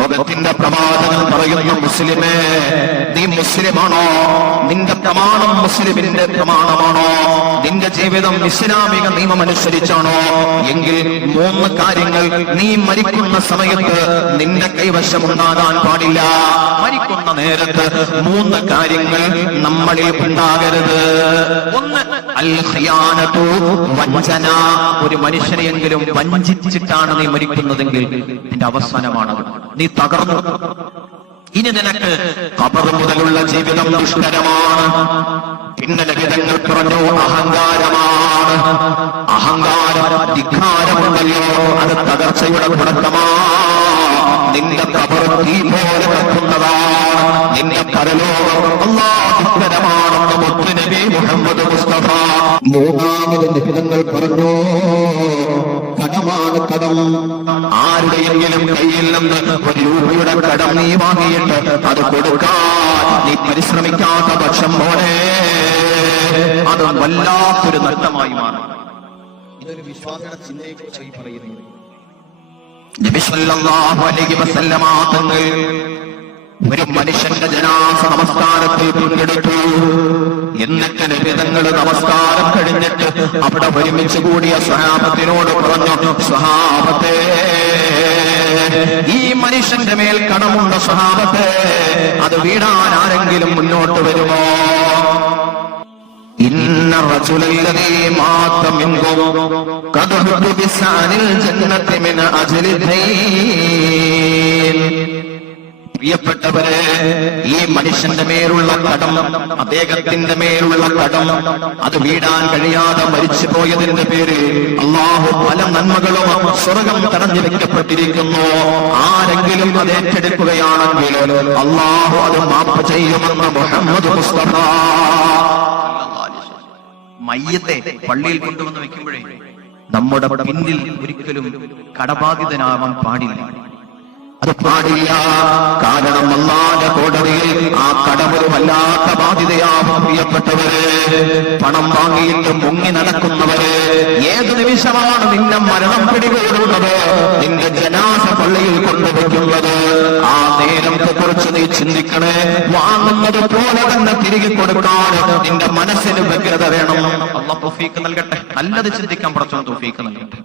ലോകത്തിന്റെ പ്രവാചകൻ പറയുന്ന മുസ്ലിമേ, നീ മുസ്ലിമാണോ? നിന്റെ പ്രമാണം മുസ്ലിമിന്റെ പ്രമാണമാണോ? നിന്റെ ജീവിതം ഇസ്ലാമിക നിയമം അനുസരിച്ചാണോ? എങ്കിൽ 3 കാര്യങ്ങൾ നീ മരിക്കുന്ന സമയത്ത് നിന്റെ കൈവശമുണ്ടാകാൻ പാടില്ല. മരിക്കുന്ന നേരത്ത് 3 കാര്യങ്ങൾ നമ്മളിൽ ഉണ്ടാകരുത്. ഒന്ന്, അൽ ഖിയാനതു, വഞ്ചന. ഒരു മനുഷ്യനെയെങ്കിലും വഞ്ചിച്ചിട്ടാണ് നീ മരിക്കുന്നതെങ്കിൽ നിന്റെ അവസാനമാണത്. നീ തകർന്നു. ഇനി നിനക്ക് ഖബർ മുതലുള്ള ജീവിതം ദുഷ്കരമാണ്. പിന്നെ ലളിതങ്ങൾ പറഞ്ഞു അഹങ്കാരമാണ്. അഹങ്കാരം, ധിക്കാരമുണ്ടല്ലോ, അത് തകർച്ചയുടെ തുടക്കമാണ്. നിന്റെ ഖബർ തീ പോലെ കത്തുന്നതാണ്. നിന്റെ പരലോകം അല്ലാഹുവിനമാണെന്ന് മുത്തുനബി മുഹമ്മദ് മുസ്തഫ. 3ാമത് ലളിതങ്ങൾ പറഞ്ഞു കടമാണ് കടം. ആരുടെയെങ്കിലും കയ്യിൽ നിന്ന് 1 രൂപയുടെ കടം നീ വാങ്ങിയിട്ട് അത് കൊടുക്കാൻ നീ പരിശ്രമിക്കാത്ത പക്ഷം പോലെ അത് വല്ലാത്തൊരു നഷ്ടമായി മാറും. ഇതൊരു വിശ്വാസിയുടെ ചിന്തയെക്കുറിച്ച് പറയുന്നു. നബി സല്ലല്ലാഹു അലൈഹി വസല്ലമ തങ്ങൾ ഒരു മനുഷ്യന്റെ ജനാസ നമസ്കാരത്തിൽ പങ്കെടുത്തു. എന്നിട്ട് നബി തങ്ങൾ നമസ്കാരം കഴിഞ്ഞിട്ട് അവിടെ ഒരുമിച്ച് കൂടിയ സ്വഹാബത്തിനോട് പറഞ്ഞു, സ്വഹാബത്തെ, ഈ മനുഷ്യന്റെ മേൽ കടമുണ്ട സ്വഹാബത്തെ, അത് വീടാൻ ആരെങ്കിലും മുന്നോട്ട് വരുമോ? ഇന്ന റജുലല്ലദീ മാത മിൻകും ഖദ് ഹുദു ബിസാനിൽ ജന്നതി മിൻ അജ്ലി ദൈൻ. പ്രിയപ്പെട്ടവരെ, ഈ മനുഷ്യന്റെ മേലുള്ള കടം, അദ്ദേഹത്തിന്റെ മേലുള്ള കടം, അത് വീടാൻ കഴിയാതെ മരിച്ചു പോയതിന്റെ പേരിൽ അല്ലാഹു പല നന്മകളും സ്വർഗം തടഞ്ഞു വെക്കപ്പെട്ടിരിക്കുന്നു. ആരെങ്കിലും അത് ഏറ്റെടുക്കുകയാണെങ്കിൽ അല്ലാഹു അത് മാപ്പ് ചെയ്യുമെന്ന് മുഹമ്മദ് മുസ്തഫ. മയ്യത്തെ പള്ളിയിൽ കൊണ്ടുവന്ന് വെക്കുമ്പോഴേ നമ്മുടെ പിന്നിൽ ഒരിക്കലും കടബാധിതനാവാൻ പാടില്ല. അത് പാടില്ല. കാരണം അല്ലാഹുവിന്റെ കോടതിയിൽ ആ കടമൊരു വല്ലാത്ത ബാധ്യതയാവും. പ്രിയപ്പെട്ടവരെ, പണം വാങ്ങിയിട്ട് മുങ്ങി നടക്കുന്നവരെ, ഏത് നിമിഷമാണ് നിന്നെ മരണം പിടികൂടുന്നത്, നിന്റെ ജനാസ പള്ളിയിൽ കൊണ്ടുവയ്ക്കുന്നത്, ആ നേരത്തെ കുറിച്ച് നീ ചിന്തിക്കണേ. വാങ്ങുന്നത് പോലെ തന്നെ തിരികെ കൊടുക്കാൻ നിന്റെ മനസ്സിന് വ്യഗ്രത വേണം. അല്ലാഹു തൗഫീഖ് നൽകട്ടെ. നല്ലത് ചിന്തിക്കാൻ പടച്ചവൻ തൗഫീഖ് നൽകട്ടെ.